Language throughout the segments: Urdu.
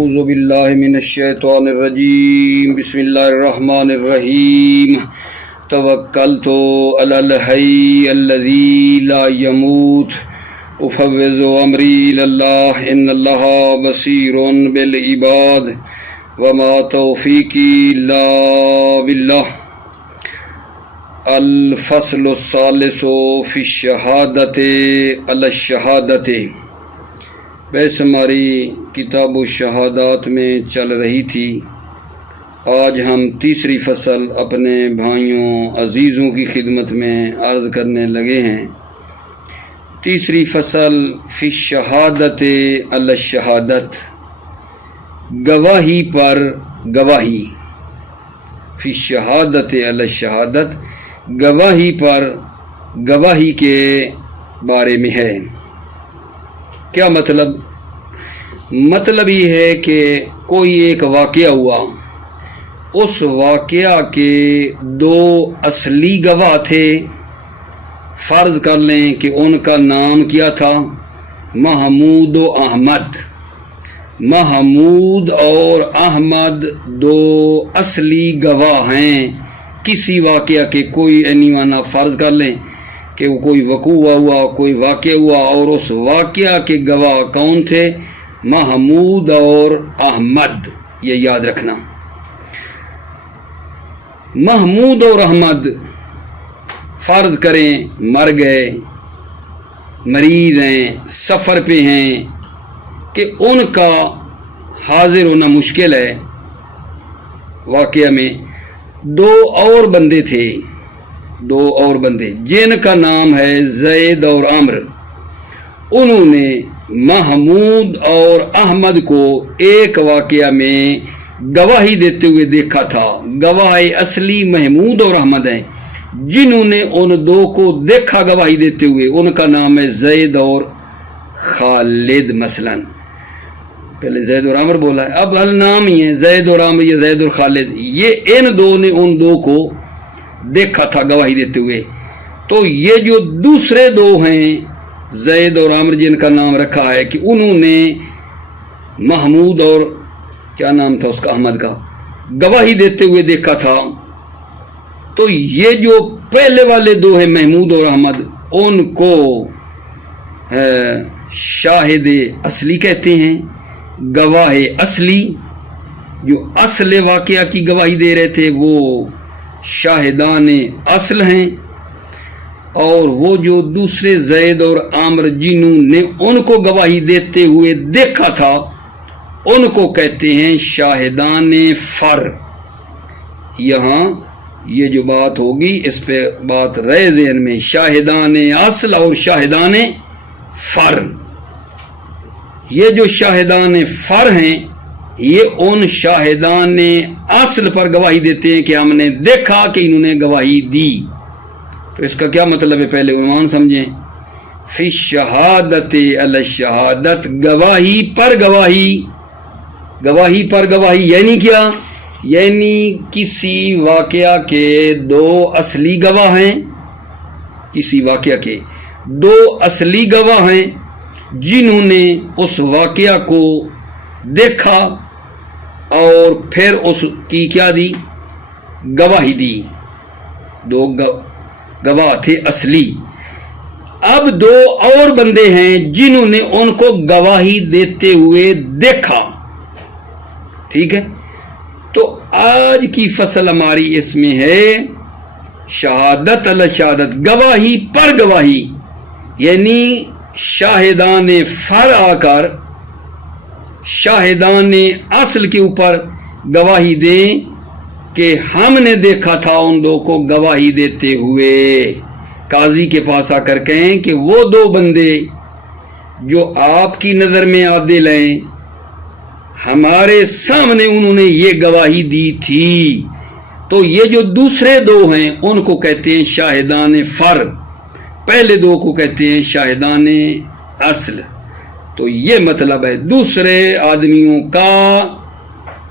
اعوذ باللہ من الشیطان الرجیم بسم اللہ الرحمن الرحیم توکلت علی الحی الذی لا یموت افوض امری الی اللہ ان اللہ بصیر بالعباد وما توفیقی الا باللہ۔ الفصل الثالث فی الشہادۃ علی الشہادۃ۔ بحث ہماری کتاب الشہادات میں چل رہی تھی۔ آج ہم تیسری فصل اپنے بھائیوں عزیزوں کی خدمت میں عرض کرنے لگے ہیں۔ تیسری فصل فی الشہادۃ علی الشہادۃ، گواہی پر گواہی۔ فی الشہادۃ علی الشہادۃ، گواہی پر گواہی کے بارے میں ہے۔ کیا مطلب؟ مطلب یہ ہے کہ کوئی ایک واقعہ ہوا، اس واقعہ کے دو اصلی گواہ تھے۔ فرض کر لیں کہ ان کا نام کیا تھا؟ محمود و احمد۔ محمود اور احمد دو اصلی گواہ ہیں کسی واقعہ کے۔ کوئی اینیوانا فرض کر لیں کہ وہ کوئی وقوع ہوا، کوئی واقعہ ہوا، اور اس واقعہ کے گواہ کون تھے؟ محمود اور احمد۔ یہ یاد رکھنا، محمود اور احمد فرض کریں مر گئے، مریض ہیں، سفر پہ ہیں، کہ ان کا حاضر ہونا مشکل ہے۔ واقعہ میں دو اور بندے تھے، دو اور بندے جن کا نام ہے زید اور عمر۔ انہوں نے محمود اور احمد کو ایک واقعہ میں گواہی دیتے ہوئے دیکھا تھا۔ گواہ اصلی محمود اور احمد ہیں۔ جنہوں نے ان دو کو دیکھا گواہی دیتے ہوئے، ان کا نام ہے زید اور خالد۔ مثلا پہلے زید اور عمر بولا ہے، اب نام ہی ہے زید اور عمر، یہ زید اور خالد۔ یہ ان دو نے ان دو کو دیکھا تھا گواہی دیتے ہوئے۔ تو یہ جو دوسرے دو ہیں زید اور عمر، جن کا نام رکھا ہے کہ انہوں نے محمود اور کیا نام تھا اس کا، احمد کا، گواہی دیتے ہوئے دیکھا تھا۔ تو یہ جو پہلے والے دو ہیں محمود اور احمد، ان کو شاہد اصلی کہتے ہیں، گواہ اصلی۔ جو اصل واقعہ کی گواہی دے رہے تھے وہ شاہدان اصل ہیں، اور وہ جو دوسرے زید اور عامر جنہوں نے ان کو گواہی دیتے ہوئے دیکھا تھا، ان کو کہتے ہیں شاہدان فر۔ یہاں یہ جو بات ہوگی اس پہ بات رہے ذہن میں، شاہدان اصل اور شاہدان فر۔ یہ جو شاہدان فر ہیں، یہ ان شاہدان اصل پر گواہی دیتے ہیں کہ ہم نے دیکھا کہ انہوں نے گواہی دی۔ تو اس کا کیا مطلب ہے؟ پہلے عنوان سمجھیں۔ فی الشہادۃ علی الشہادۃ، گواہی پر گواہی۔ گواہی پر گواہی یعنی کیا؟ یعنی کسی واقعہ کے دو اصلی گواہ ہیں، کسی واقعہ کے دو اصلی گواہ ہیں جنہوں نے اس واقعہ کو دیکھا اور پھر اس کی کیا دی؟ گواہی دی۔ دو گواہ تھے اصلی۔ اب دو اور بندے ہیں جنہوں نے ان کو گواہی دیتے ہوئے دیکھا۔ ٹھیک ہے؟ تو آج کی فصل ہماری اس میں ہے شہادت علی شہادت، گواہی پر گواہی۔ یعنی شاہدان فر آ کر شاہدان اصل کے اوپر گواہی دیں کہ ہم نے دیکھا تھا ان دو کو گواہی دیتے ہوئے۔ قاضی کے پاس آ کر کہیں کہ وہ دو بندے جو آپ کی نظر میں عادل ہیں، ہمارے سامنے انہوں نے یہ گواہی دی تھی۔ تو یہ جو دوسرے دو ہیں ان کو کہتے ہیں شاہدان فر، پہلے دو کو کہتے ہیں شاہدان اصل۔ تو یہ مطلب ہے دوسرے آدمیوں کا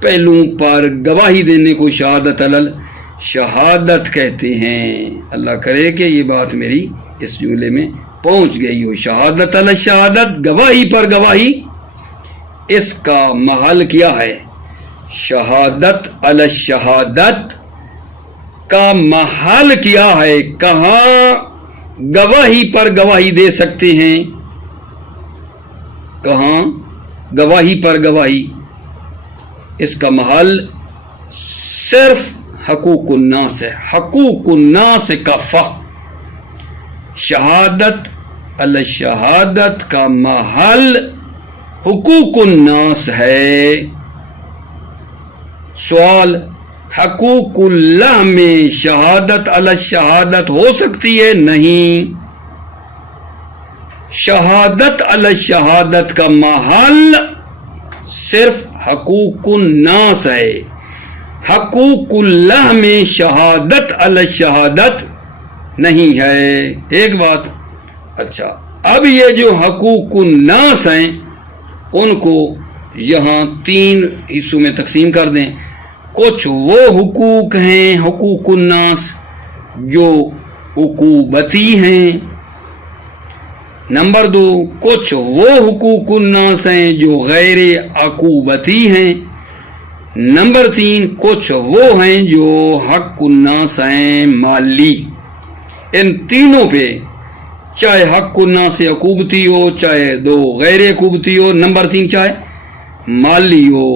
پہلوؤں پر گواہی دینے کو شہادت علی شہادت کہتے ہیں۔ اللہ کرے کہ یہ بات میری اس جملے میں پہنچ گئی ہو۔ شہادت علی شہادت، گواہی پر گواہی۔ اس کا محل کیا ہے؟ شہادت علی الشہادت کا محل کیا ہے؟ کہاں گواہی پر گواہی دے سکتے ہیں؟ کہاں گواہی پر گواہی؟ اس کا محل صرف حقوق الناس ہے، حقوق الناس کافہ۔ شہادت علی الشہادت کا محل حقوق الناس ہے۔ سوال، حقوق اللہ میں شہادت علی الشہادت ہو سکتی ہے؟ نہیں، شہادت علی الشہادت کا محل صرف حقوق الناس ہے۔ حقوق اللہ میں شہادت علی الشہادت نہیں ہے۔ ایک بات۔ اچھا، اب یہ جو حقوق الناس ہیں ان کو یہاں 3 حصوں میں تقسیم کر دیں۔ کچھ وہ حقوق ہیں حقوق الناس جو عقوبتی ہیں۔ نمبر 2، کچھ وہ حقوق الناس ہیں جو غیر عقوبتی ہیں۔ نمبر 3، کچھ وہ ہیں جو حق الناس ہیں مالی۔ ان تینوں پہ چاہے حق الناس عقوبتی ہو، چاہے 2 غیر عقوبتی ہو، نمبر 3 چاہے مالی ہو،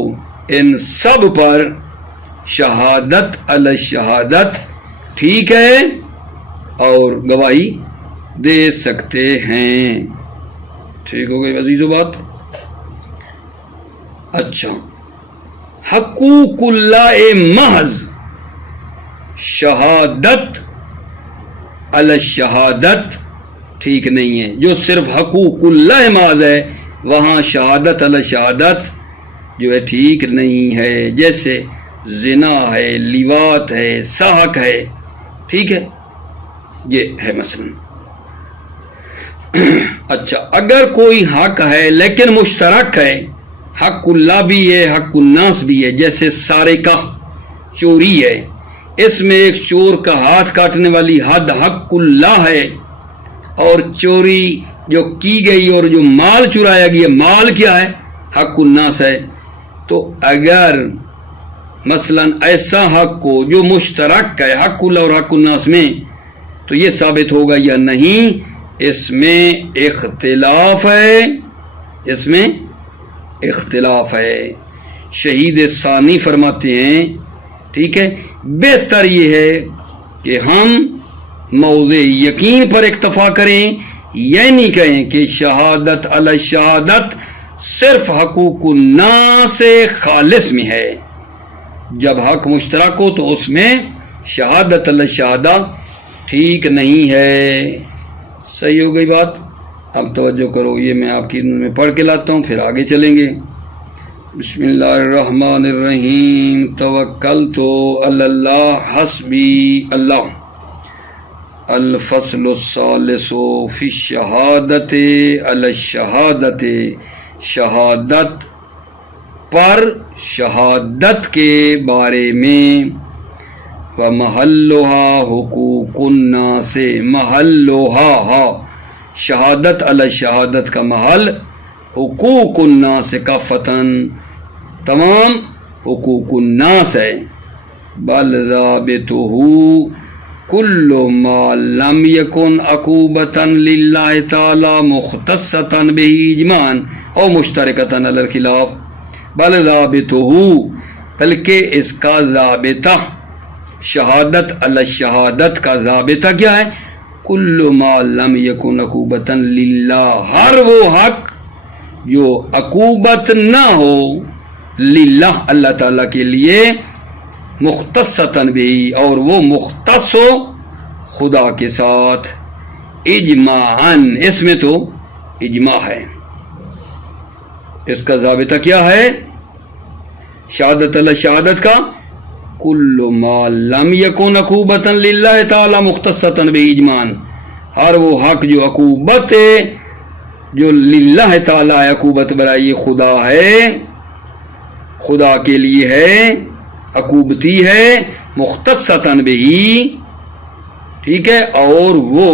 ان سب پر شہادت علی الشہادت ٹھیک ہے اور گواہی دے سکتے ہیں۔ ٹھیک ہو گئی عزیزو بات؟ اچھا، حقوق اللہ محض شہادت علی الشہادت ٹھیک نہیں ہے۔ جو صرف حقوق اللہ محض ہے وہاں شہادت علی الشہادت جو ہے ٹھیک نہیں ہے۔ جیسے زنا ہے، لیوات ہے، سحق ہے، ٹھیک ہے، یہ ہے مثلا۔ اچھا، اگر کوئی حق ہے لیکن مشترک ہے، حق اللہ بھی ہے حق الناس بھی ہے، جیسے سارقہ چوری ہے، اس میں ایک چور کا ہاتھ کاٹنے والی حد حق اللہ ہے، اور چوری جو کی گئی اور جو مال چرایا گیا مال کیا ہے؟ حق الناس ہے۔ تو اگر مثلا ایسا حق کو جو مشترک ہے حق اللہ اور حق الناس میں، تو یہ ثابت ہوگا یا نہیں؟ اس میں اختلاف ہے، اس میں اختلاف ہے۔ شہید ثانی فرماتے ہیں، ٹھیک ہے، بہتر یہ ہے کہ ہم موضع یقین پر اکتفا کریں، یہ نہیں کہیں کہ شہادت علی الشہادت صرف حقوق الناس خالص میں ہے۔ جب حق مشترک ہو تو اس میں شہادت علی الشہادت ٹھیک نہیں ہے۔ صحیح ہو گئی بات؟ اب توجہ کرو، یہ میں آپ کی میں پڑھ کے لاتا ہوں، پھر آگے چلیں گے۔ بسم اللہ الرحمن الرحیم، توکلت علی اللہ حسبی اللہ۔ الفصل الثالث فی الشہادت علی الشہادت، شہادت پر شہادت کے بارے میں۔ ومحلها حقوق الناس، محلها شہادت علی الشہادت کا محل حقوق الناس کافتاً تمام حقوق الناس ہے۔ بل ضابطہ کل ما لم یکن عقوبۃ للہ تعالی مختصۃ بہ اجماعاً او مشترکۃ علی الخلاف۔ بل ضابطہ، بلکہ اس کا ضابطہ شہادت علی الشہادت کا ضابطہ کیا ہے؟ کل ما لم یکن عقوبۃ للہ، ہر وہ حق جو عقوبت نہ ہو للہ اللہ تعالیٰ کے لیے، مختصۃ بھی، اور وہ مختص ہو خدا کے ساتھ، اجماعاً، اس میں تو اجماع ہے۔ اس کا ضابطہ کیا ہے؟ شہادت علی الشہادت کا کل ما لم یکن عقوبۃ للہ تعالی مختصۃ باجماع، ہر وہ حق جو عقوبت ہے، جو للہ تعالی عقوبت برائے خدا ہے، خدا کے لیے ہے، عقوبتی ہے، مختصۃ بہی، ٹھیک ہے، اور وہ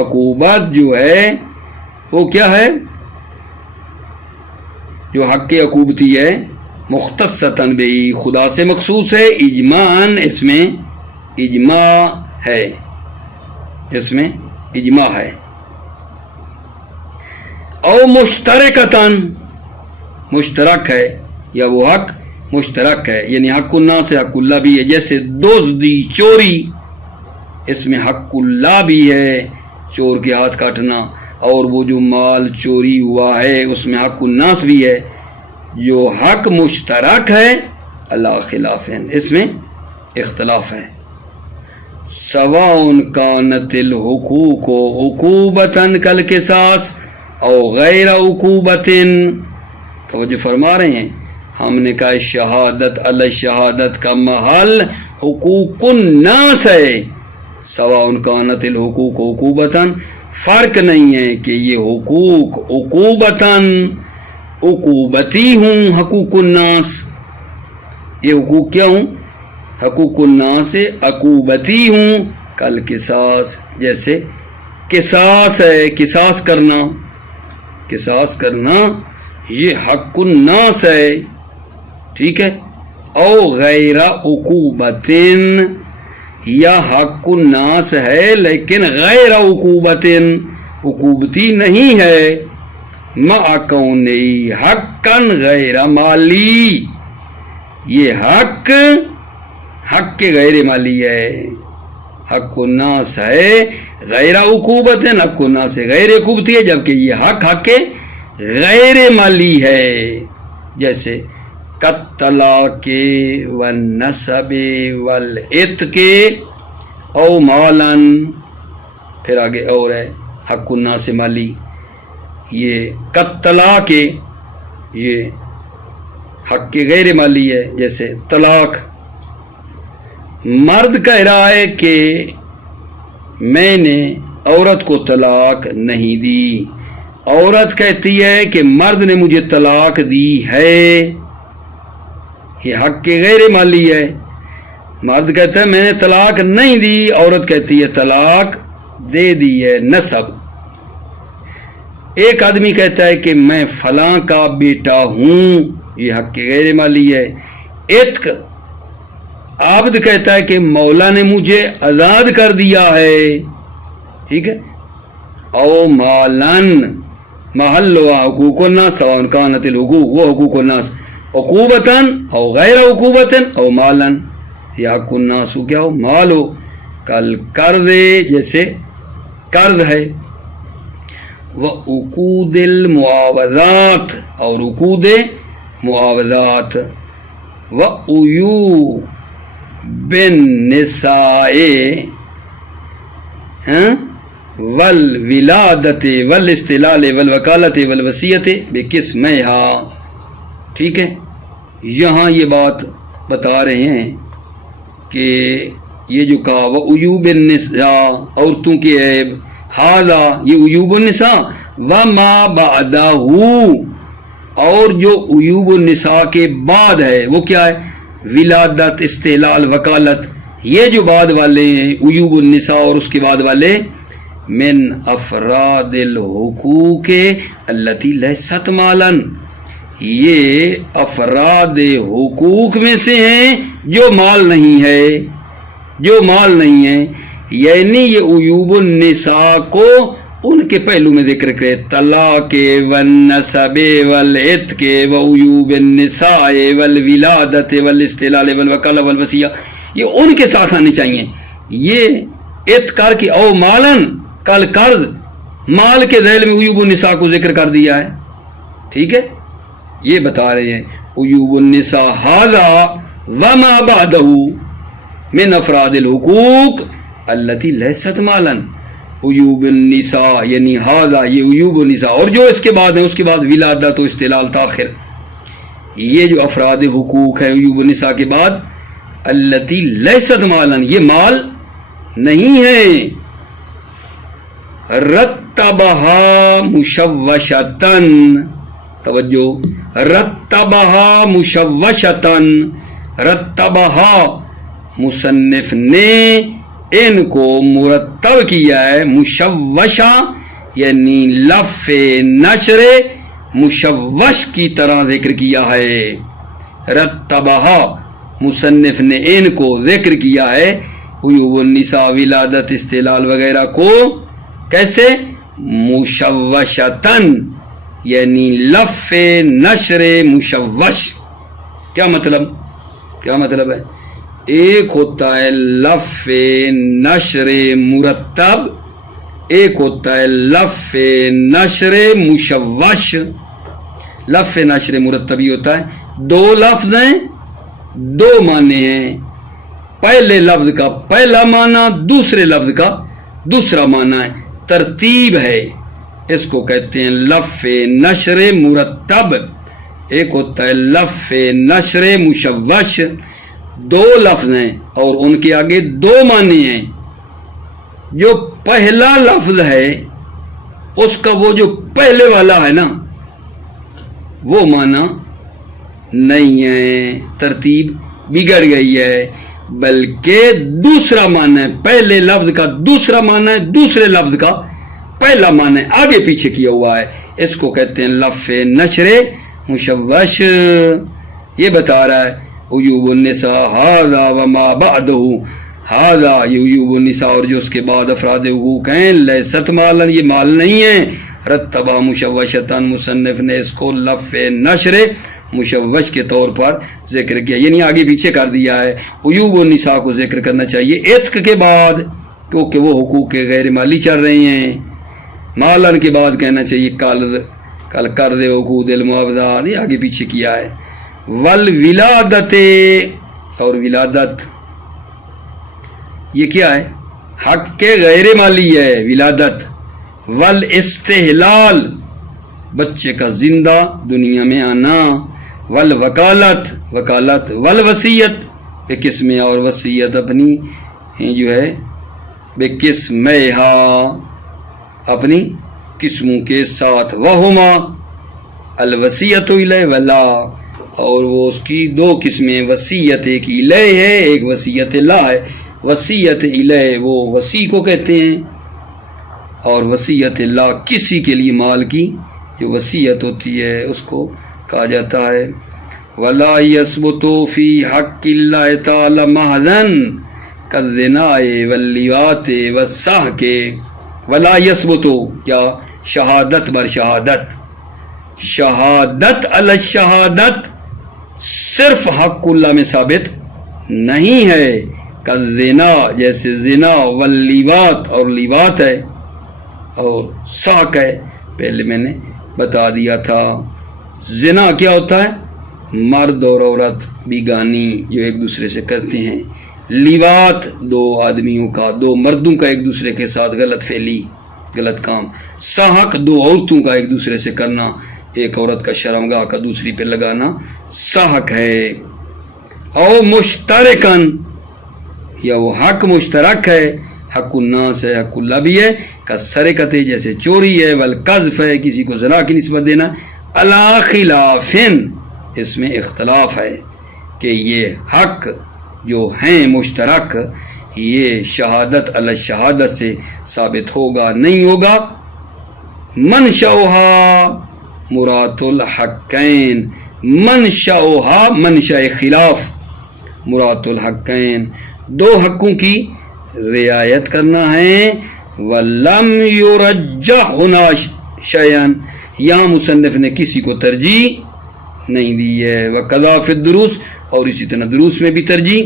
عقوبت جو ہے وہ کیا ہے؟ جو حق عقوبتی ہے مختصتاً بہی خدا سے مخصوص ہے، اجماعاً اس میں اجماع ہے، اس میں اجماع ہے، او مشترکتاً مشترک ہے، یا وہ حق مشترک ہے، یعنی حق الناس حق اللہ بھی ہے، جیسے دزدی چوری، اس میں حق اللہ بھی ہے چور کے ہاتھ کاٹنا، اور وہ جو مال چوری ہوا ہے اس میں حق الناس بھی ہے۔ جو حق مشترک ہے اللہ خلاف ہے، اس میں اختلاف ہے۔ سواء کانت الحقوق عقوبتاً کالقصاص او غیر عقوبت، توجہ فرما رہے ہیں، ہم نے کہا شہادت علی شہادت کا محل حقوق الناس ہے، سواء کانت الحقوق عقوبتاً، فرق نہیں ہے کہ یہ حقوق عقوبتاً عقوبتی ہوں، حقوق الناس یہ حقوق کیا ہوں؟ حقوق الناس عقوبتی ہوں، کل قصاص جیسے قصاص ہے، قصاص کرنا، قصاص کرنا یہ حق الناس ہے، ٹھیک ہے، او غیر عقوبتن، یا حق الناس ہے لیکن غیر عقوبتن عقوبتی نہیں ہے، مع کونہی حقا غیر مالی، یہ حق کے غیر مالی ہے، حق الناس ہے غیر عقوبت، حق الناس غیر عقوبتی ہے، جبکہ یہ حق کے غیر مالی ہے، جیسے کالطلاق والنسب والعتق او مالن، پھر آگے اور ہے حق الناس مالی، یہ کالطلاق یہ حق کے غیر مالی ہے، جیسے طلاق، مرد کہہ رہا ہے کہ میں نے عورت کو طلاق نہیں دی، عورت کہتی ہے کہ مرد نے مجھے طلاق دی ہے، یہ حق کے غیر مالی ہے، مرد کہتا ہے میں نے طلاق نہیں دی، عورت کہتی ہے طلاق دے دی ہے، نسب، ایک آدمی کہتا ہے کہ میں فلاں کا بیٹا ہوں، یہ حق کے غیر مالی ہے، عتق، عابد کہتا ہے کہ مولا نے مجھے آزاد کر دیا ہے، ٹھیک ہے، او مالن محل و حقوق الناس سواء کانت الحقوق و حقوق الناس عقوبتاً او غیر عقوبتاً او مالن، یا حق الناس کیا ہو؟ مال ہو، کل قرض جیسے قرض ہے، وعقود المعاوضات اور عقود معاوضات، وعیوب النساء والولادت والاستلال والوکالت والوصیت بقسمہا، ٹھیک ہے، یہاں یہ بات بتا رہے ہیں کہ یہ جو کہا وعیوب النساء، عورتوں کی عیب، ہذا یہ عیوب النساء وما بعدہ، اور جو عیوب النساء کے بعد ہے وہ کیا ہے؟ ولادت، استحلال، وکالت، یہ جو بعد والے ہیں عیوب النساء اور اس کے بعد والے، من افراد الحقوق التی لیست مالا، یہ افراد حقوق میں سے ہیں جو مال نہیں ہے، جو مال نہیں ہے، یعنی یہ عیوب النساء کو ان کے پہلو میں ذکر کرے، طلاق والنسب والعتق وعیوب النساء والولادت والاستحلال والوکالہ والوصیہ، یہ ان کے ساتھ آنے چاہیے، یہ اتکار کی او مالن، کل قرض، مال کے ذیل میں عیوب النساء کو ذکر کر دیا ہے، ٹھیک ہے، یہ بتا رہے ہیں عیوب النساء ھذا وما بعدہ من افراد الحقوق التی لیست مالا، عیوب النساء یعنی ھذا یہ عیوب النساء، اور جو اس کے بعد ہیں، اس کے بعد ولادت و استحلال تاخر، یہ جو افراد حقوق ہے عیوب النساء کے بعد، التی لیست مالا یہ مال نہیں ہے، رتبہا مشوشتن، توجہ، رتبہا مشوشتن، رتبہا مصنف نے ان کو مرتب کیا ہے، مشوشہ یعنی لف نشر مشوش کی طرح ذکر کیا ہے. رتبہا مصنف نے ان کو ذکر کیا ہے عیوب النساء ولادت استحلال وغیرہ کو کیسے مشوشتن یعنی لف نشر مشوش. کیا مطلب ہے؟ ایک ہوتا ہے لف نشر مرتب، ایک ہوتا ہے لف نشر مشوش. لف نشر مرتب یہ ہوتا ہے دو لفظ ہیں دو معنی ہیں، پہلے لفظ کا پہلا معنی دوسرے لفظ کا دوسرا معنی ہے، ترتیب ہے، اس کو کہتے ہیں لف نشر مرتب. ایک ہوتا ہے لف نشر مشوش، دو لفظ ہیں اور ان کے آگے دو معنی ہیں. جو پہلا لفظ ہے اس کا وہ جو پہلے والا ہے نا وہ معنی نہیں ہے، ترتیب بگڑ گئی ہے، بلکہ دوسرا معنی ہے، پہلے لفظ کا دوسرا معنی ہے، دوسرے لفظ کا پہلا معنی آگے پیچھے کیا ہوا ہے، اس کو کہتے ہیں لف نشر مشوش. یہ بتا رہا ہے عیوب النساء ھذا وما بعدہ، ھذا یہ عیوب النساء اور جو اس کے بعد افراد حقوق ہیں، لیست مالن یہ مال نہیں ہے. رتبہ مشوشتن مصنف نے اس کو لف نشر مشوش کے طور پر ذکر کیا، یعنی آگے پیچھے کر دیا ہے. عیوب النساء کو ذکر کرنا چاہیے عتق کے بعد کیونکہ وہ حقوق کے غیر مالی چل رہے ہیں. مالن کے بعد کہنا چاہیے کل کر دے حقوق المعاوضات، یہ آگے پیچھے کیا ہے. والولادت اور ولادت یہ کیا ہے؟ حق کے غیر مالی ہے ولادت. والاستحلال بچے کا زندہ دنیا میں آنا. والوکالت وکالت. والوصیت بے قسمیں اور وصیت اپنی جو ہے بے قسمہا اپنی قسموں کے ساتھ. وہما الوصیت الیہ ولا اور وہ اس کی دو قسمیں، وصیت ایک الیہ ہے ایک وصیت لا ہے. وصیت الیہ وہ وصی کو کہتے ہیں اور وصیت لا کسی کے لیے مال کی جو وصیت ہوتی ہے اس کو کہا جاتا ہے. ولا یثبت فی حق اللہ تعالی محضن کالزنا واللیوات والسحق. ولا یثبت کیا؟ شہادت بر شہادت، شہادت علی الشہادت صرف حق اللہ میں ثابت نہیں ہے. کالزنا جیسے زنا، واللیوات اور لیوات ہے اور سحق ہے. پہلے میں نے بتا دیا تھا زنا کیا ہوتا ہے؟ مرد اور عورت بیگانی جو ایک دوسرے سے کرتے ہیں. لیوات دو آدمیوں کا، دو مردوں کا ایک دوسرے کے ساتھ غلط فعلی غلط کام. سحق دو عورتوں کا ایک دوسرے سے کرنا، ایک عورت کا شرمگاہ کا دوسری پہ لگانا سحق ہے. او مشترکن یا وہ حق مشترک ہے، حق الناس ہے حق اللہ بھی ہے. کا سرقت جیسے چوری ہے، والقذف ہے کسی کو زنا کی نسبت دینا. علی خلافن اس میں اختلاف ہے کہ یہ حق جو ہیں مشترک یہ شہادت علی شہادت سے ثابت ہوگا نہیں ہوگا. منشأها مراد الحقین، منشأها منشأ خلاف مراد الحقین دو حقوں کی رعایت کرنا ہے. ولم یرجح ہنا شیئا یہاں مصنف نے کسی کو ترجیح نہیں دی ہے. وقضا فی الدروس اور اسی طرح دروس میں بھی ترجیح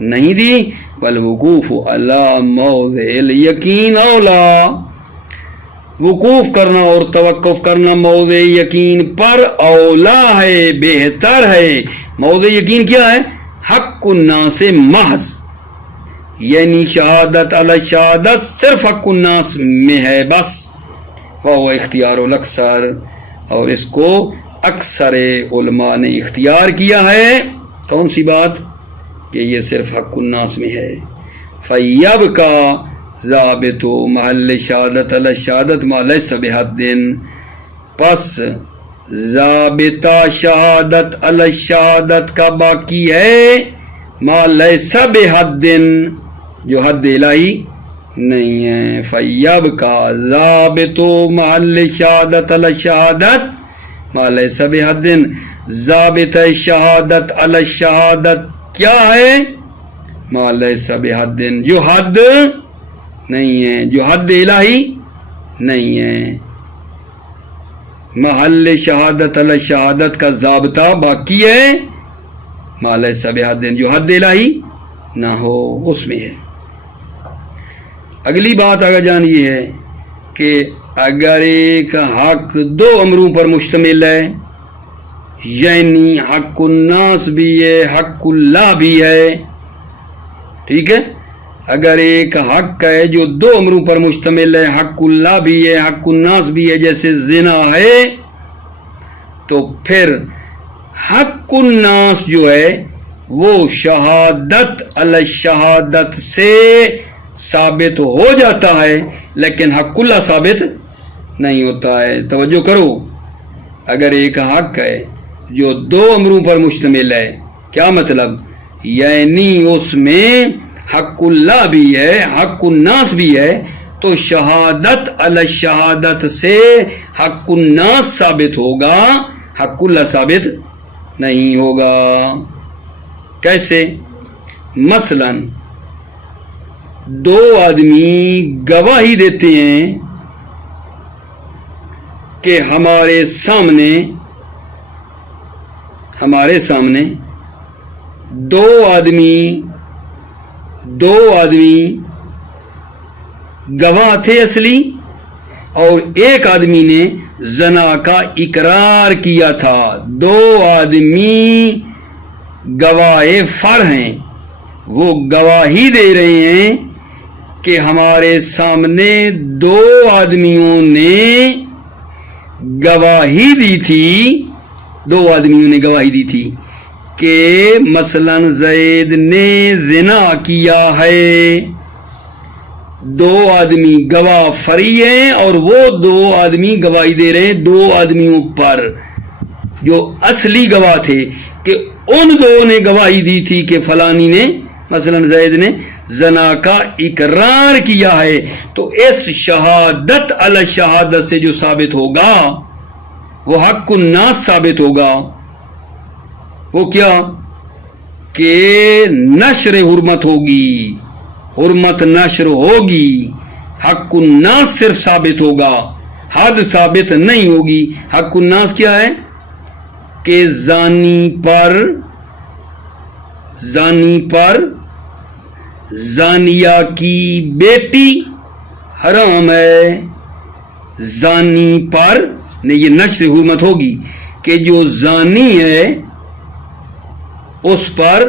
نہیں دی. والوقوف علی موضع الیقین اولا، وقوف کرنا اور توقف کرنا موضع یقین پر اولا ہے، بہتر ہے. موضع یقین کیا ہے؟ حق الناس محض، یعنی شہادت علی شہادت صرف حق الناس میں ہے بس. وہ اختیار الاکثر اور اس کو اکثر علماء نے اختیار کیا ہے. کون سی بات؟ کہ یہ صرف حق الناس میں ہے. فیب کا ضابط و محل شہادت علی شہادت ما لیس بحد، پس ضابطہ شہادت علی شہادت کا باقی ہے ما لیس بحد جو حد الہی نہیں ہے. فیب کا ضابط و محل شہادت علی شہادت ما لیس بحد ضابط شہادت علی الشہادت کیا ہے؟ ما لیس بحد جو حد نہیں ہے، جو حد الہی نہیں ہے. محل شہادت علی الشہادت کا ضابطہ باقی ہے، ما لیس بحد جو حد الہی نہ ہو اس میں ہے. اگلی بات آگے جان یہ ہے کہ اگر ایک حق دو امروں پر مشتمل ہے، یعنی حق الناس بھی ہے، حق اللہ بھی ہے، ٹھیک ہے، اگر ایک حق ہے جو دو امروں پر مشتمل ہے، حق اللہ بھی ہے، حق الناس بھی ہے، جیسے زنا ہے، تو پھر حق الناس جو ہے وہ شہادت علی الشہادت سے ثابت ہو جاتا ہے، لیکن حق اللہ ثابت نہیں ہوتا ہے. توجہ کرو، اگر ایک حق ہے جو دو امروں پر مشتمل ہے، کیا مطلب؟ یعنی اس میں حق اللہ بھی ہے، حق الناس بھی ہے، تو شہادت علی الشہادت سے حق الناس ثابت ہوگا، حق اللہ ثابت نہیں ہوگا. کیسے؟ مثلا دو آدمی گواہی دیتے ہیں کہ ہمارے سامنے دو آدمی گواہ تھے اصلی، اور ایک آدمی نے زنا کا اقرار کیا تھا. دو آدمی گواہ فر ہیں، وہ گواہی دے رہے ہیں کہ ہمارے سامنے دو آدمیوں نے گواہی دی تھی کہ مثلا زید نے زنا کیا ہے. دو آدمی گواہ فری ہیں اور وہ دو آدمی گواہی دے رہے ہیں دو آدمیوں پر جو اصلی گواہ تھے، کہ ان دو نے گواہی دی تھی کہ فلانی نے مثلا زید نے زنا کا اقرار کیا ہے. تو اس شہادت علی شہادت سے جو ثابت ہوگا وہ حق الناس ثابت ہوگا. وہ کیا؟ کہ نشر حرمت ہوگی، حرمت نشر ہوگی، حق الناس صرف ثابت ہوگا، حد ثابت نہیں ہوگی. حق الناس کیا ہے؟ کہ زانی پر زانیہ کی بیٹی حرام ہے. زانی پر نے یہ نشر حرمت ہوگی کہ جو زانی ہے اس پر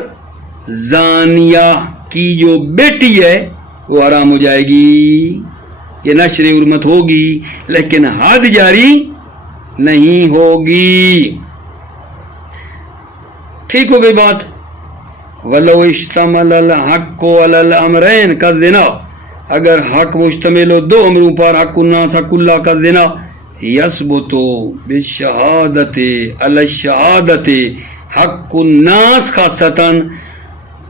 زانیہ کی جو بیٹی ہے وہ حرام ہو جائے گی. یہ نشر حرمت ہوگی لیکن حد جاری نہیں ہوگی. ٹھیک ہو گئی بات؟ وَلَوْ اشْتَمَلَ الْحَقُّ عَلَى الْأَمْرَيْنِ كَالزِّنَا، اگر حق مشتمل ہو دو امروں پر، حق الناس حق اللہ کا زنا، یثبت بالشہادت علی الشہادت حق الناس خاصتاً،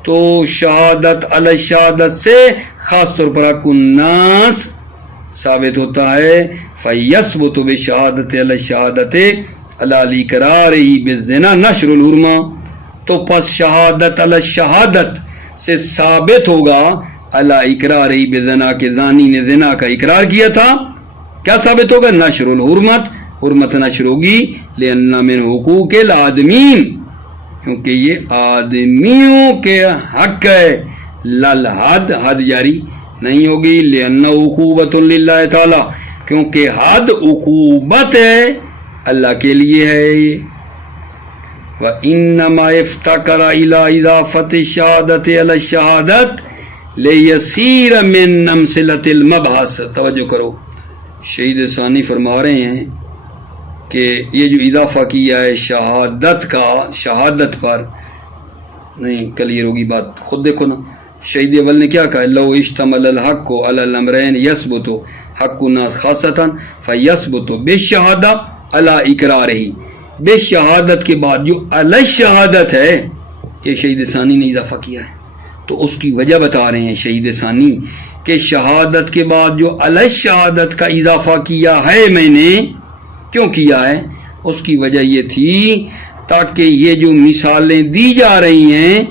تو شہادت علی الشہادت سے خاص طور پر حق الناس ثابت ہوتا ہے. فَيَثْبُتُ بِالشَّهَادَةِ عَلَى الشَّهَادَةِ عَلَى الْإِقْرَارِ بِالزِّنَا نَشْرُ الْحُرْمَةِ، تو پس شہادت علی الشہادت سے ثابت ہوگا علی اقرار بزنا کے زانی نے زنا کا اقرار کیا تھا. کیا ثابت ہوگا؟ نشر الحرمت، حرمت نشر ہوگی. لأن من حقوق الآدمین، کیونکہ یہ آدمیوں کے حق ہے. للحد، حد جاری نہیں ہوگی. لأن عقوبۃ للہ تعالی، کیونکہ حد عقوبت ہے اللہ کے لیے ہے. وَإِنَّمَا افتقر إِلَىٰ إِضَافَةِ الشَّهَادَةِ عَلَى الشَّهَادَةِ لِيَسِيرَ مِنْ أَمْثِلَةِ الْمَبْحَثِ. توجہ کرو، شہید ثانی فرما رہے ہیں کہ یہ جو اضافہ کیا ہے شہادت کا، شہادت پر نہیں، کلیئر ہوگی بات. خود دیکھو نا، شہید اول نے کیا کہا؟ لو اشتمل الحق علی الامرین یثبت حق الناس خاصتاً فیثبت بالشہادہ علی اقرارہ. بے شہادت کے بعد جو علی شہادت ہے، یہ شہید ثانی نے اضافہ کیا ہے. تو اس کی وجہ بتا رہے ہیں شہید ثانی کہ شہادت کے بعد جو علی شہادت کا اضافہ کیا ہے میں نے، کیوں کیا ہے؟ اس کی وجہ یہ تھی تاکہ یہ جو مثالیں دی جا رہی ہیں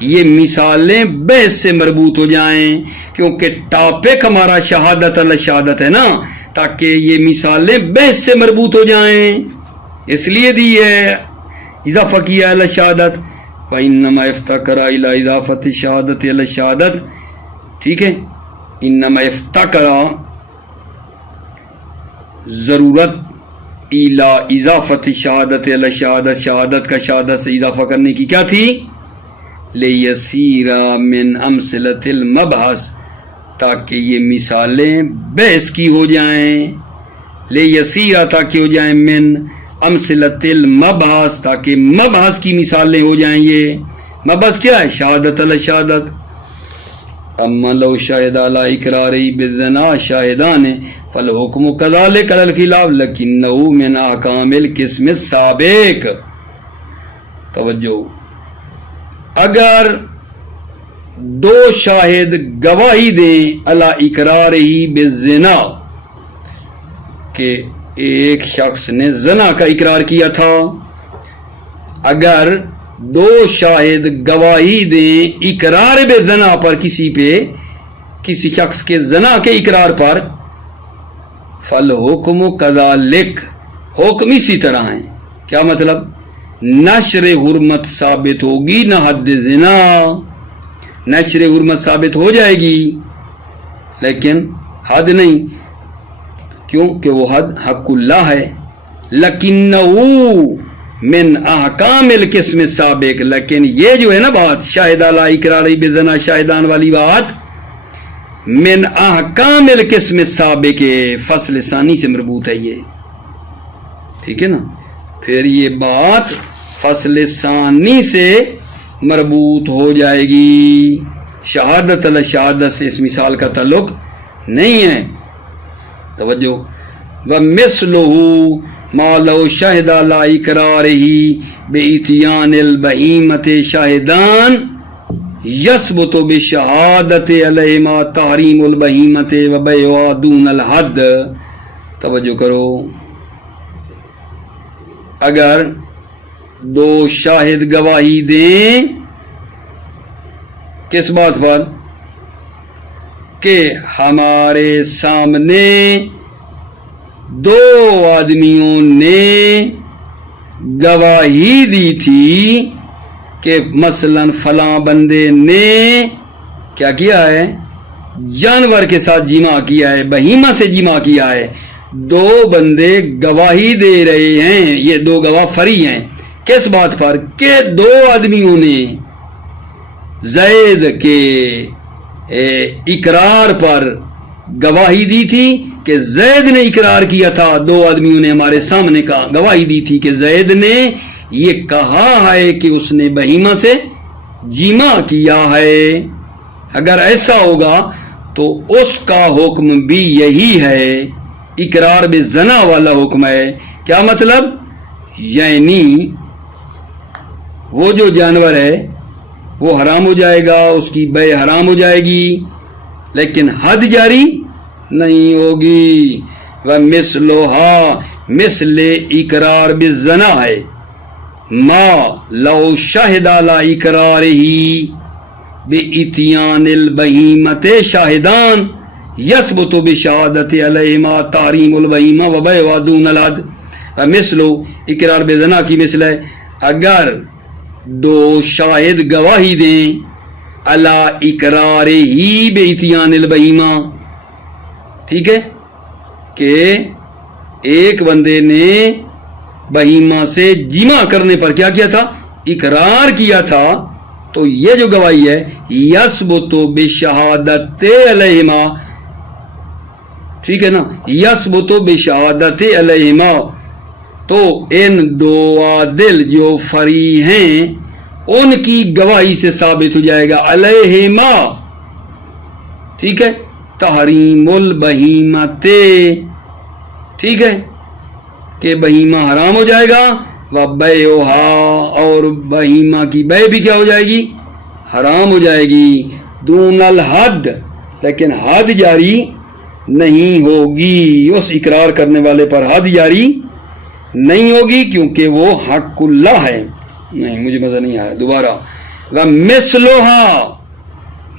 یہ مثالیں بحث سے مربوط ہو جائیں، کیونکہ ٹاپک ہمارا شہادت الشہادت ہے نا، تاکہ یہ مثالیں بحث سے مربوط ہو جائیں، اس لیے دی ہے اضافہ کیا الشہادت۔ وَإِنَّمَا افتقر إِلَى إِضَافَةِ الشَّهَادَةِ إِلَى الشَّهَادَةِ، ٹھیک ہے، انما افتقر ضرورت إِلَى إِضَافَةِ الشَّهَادَةِ إِلَى الشَّهَادَةِ، شہادت کا شہادت سے اضافہ کرنے کی کیا تھی؟ لِيَسِيرَ مِنْ أَمْثِلَةِ الْمَبْحَثِ، تاکہ یہ مثالیں بحث کی ہو جائیں، لِيَسِيرَ تاکہ ہو جائیں، من امثلۃ المبحث تاکہ مبحث کی مثالیں ہو جائیں۔ یہ مبحث کیا ہے؟ شہادت الشہادت۔ اما لو شاہد علی اقرارہ بالزنا شاہدان فالحکم کذالک علی الخلاف لکنہ من احکام القسم السابق۔ توجہ، اگر دو شاہد گواہی دیں علی اقرارہ بالزنا کہ ایک شخص نے زنا کا اقرار کیا تھا، اگر دو شاہد گواہی دیں اقرار بے زنا پر، کسی شخص کے زنا کے اقرار پر، فالحکم کذالک، حکم اسی طرح ہیں۔ کیا مطلب؟ نشر حرمت ثابت ہوگی، نہ حد زنا، نشر حرمت ثابت ہو جائے گی لیکن حد نہیں، کیوں کہ وہ حد حق اللہ ہے۔ لکنہ من احکام القسم السابق، لیکن یہ جو ہے نا بات شاہد علی اقرار بزنا شاہدان والی بات من احکام القسم السابق فصل ثانی سے مربوط ہے یہ، ٹھیک ہے نا، پھر یہ بات فصل ثانی سے مربوط ہو جائے گی، شہادت الشہادت سے اس مثال کا تعلق نہیں ہے۔ توجہ، وَمِثْلُهُ مَا لَوْ شَهِدَ عَلَىٰ إِقْرَارِهِ بِإِتْيَانِ الْبَهِيمَةِ شَاهِدَانِ يَثْبُتُ بِالشَّهَادَةِ عَلَيْهِمَا تَحْرِيمُ الْبَهِيمَةِ وَبَيْعُهَا دُونَ الْحَدِّ۔ توجہ کرو، اگر دو شاہد گواہی دیں کس بات پر؟ کہ ہمارے سامنے دو آدمیوں نے گواہی دی تھی کہ مثلا فلاں بندے نے کیا کیا ہے؟ جانور کے ساتھ جمع کیا ہے، بہیمہ سے جمع کیا ہے۔ دو بندے گواہی دے رہے ہیں، یہ دو گواہ فری ہیں، کس بات پر؟ کہ دو آدمیوں نے زید کے اقرار پر گواہی دی تھی کہ زید نے اقرار کیا تھا، دو آدمیوں نے ہمارے سامنے کا گواہی دی تھی کہ زید نے یہ کہا ہے کہ اس نے بہیمہ سے جمع کیا ہے۔ اگر ایسا ہوگا تو اس کا حکم بھی یہی ہے، اقرار بالزنا والا حکم ہے۔ کیا مطلب؟ یعنی وہ جو جانور ہے وہ حرام ہو جائے گا، اس کی بیع حرام ہو جائے گی، لیکن حد جاری نہیں ہوگی۔ وَمِثْلُهَا مثل اقرار بالزنا ہے، ما لو شہد علی اقرارہ بِإِتْيَانِ الْبَهِيمَةِ شاہدان یثبت بشہادت علیہما تحریم البہیمہ وبیعُہا دون الحد۔ وَمِثْلُ اقرار بالزنا کی مثل ہے، اگر دو شاہد گواہی دیں علی اقرارہ بِإِتْيَانِ الْبَهِيمَہ، ٹھیک ہے، کہ ایک بندے نے بہیمہ سے جمع کرنے پر کیا کیا تھا؟ اقرار کیا تھا، تو یہ جو گواہی ہے یثبت بشہادت علیہما، ٹھیک ہے نا، یثبت بشہادت علیہما، تو ان دو عادل جو فری ہیں ان کی گواہی سے ثابت ہو جائے گا، علیہما، ٹھیک ہے، تحریم البہیمۃ، ٹھیک ہے، کہ بہیمہ حرام ہو جائے گا، وَبَيْعُهَا، اور بہیمہ کی بیع بھی کیا ہو جائے گی؟ حرام ہو جائے گی، دون الحد، لیکن حد جاری نہیں ہوگی، اس اقرار کرنے والے پر حد جاری نہیں ہوگی کیونکہ وہ حق اللہ ہے. نہیں مجھے مزہ نہیں آیا, دوبارہ. وَمِثْلُهَا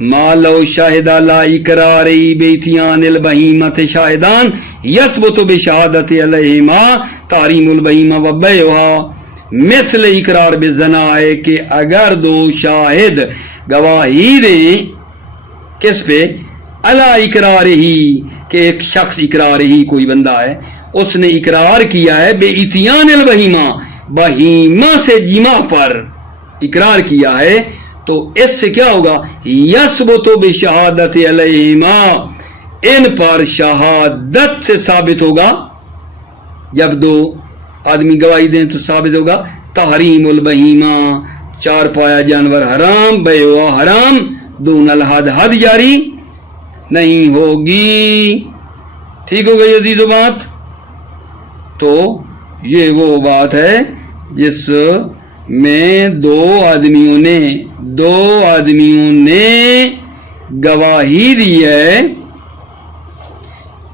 ما لو شاہد لا اقراری بیتیان البہیمت شاہدان یثبت بشہادت علیہما تحریم البہیمہ و بیعها مثل اقرار بالزنا ہے کہ اگر دو شاہد گواہی دیں کس پہ؟ علی اقرار ہی, کہ ایک شخص اقرار ہی کوئی بندہ ہے اس نے اقرار کیا ہے بے اتیان البہیمہ بہیمہ سے جمع پر اقرار کیا ہے, تو اس سے کیا ہوگا؟ یثبت بشہادت علیہما ان پر شہادت سے ثابت ہوگا. جب دو آدمی گواہی دیں تو ثابت ہوگا تحریم البہیمہ چار پایا جانور حرام, بیعہ حرام, دون الحد حد جاری نہیں ہوگی. ٹھیک ہو گئی عزیزو بات؟ تو یہ وہ بات ہے جس میں دو آدمیوں نے گواہی دی ہے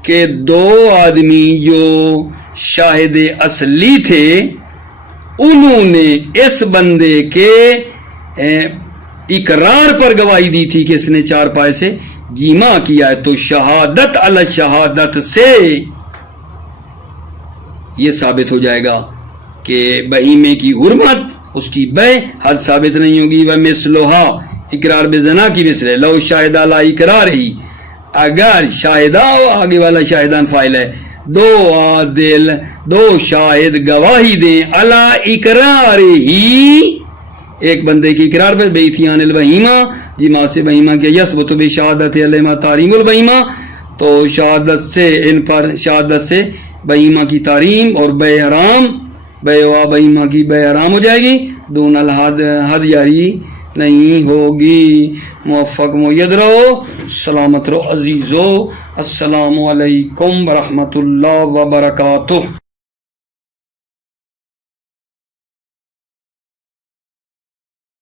کہ دو آدمی جو شاہد اصلی تھے انہوں نے اس بندے کے اقرار پر گواہی دی تھی کہ اس نے چار پائے سے جمع کیا ہے, تو شہادت علی شہادت سے یہ ثابت ہو جائے گا کہ بہیمے کی حرمت اس کی بے حد ثابت نہیں ہوگی. وَمِثْلُهَا اقرار بزنا کی مثل لو شاہد علی اقرار ہی, اگر شاہدہ آگے والا شاہدان فاعل ہے, دو عادل دو شاہد گواہی دیں علی اقرار ہی ایک بندے کی اقرار پر بیتیان البہیمہ جمع سے بہیمہ کے یثبت بشہادت علیہما تحریم البہیمہ, تو شہادت سے ان پر شہادت سے بہیمہ کی تحریم اور بے حرام بیعہ بہیمہ کی بے حرام ہو جائے گی, دون الحد حد جاری نہیں ہوگی. موفق مید رہو, سلامت رہو عزیزو. السلام علیکم ورحمۃ اللہ وبرکاتہ.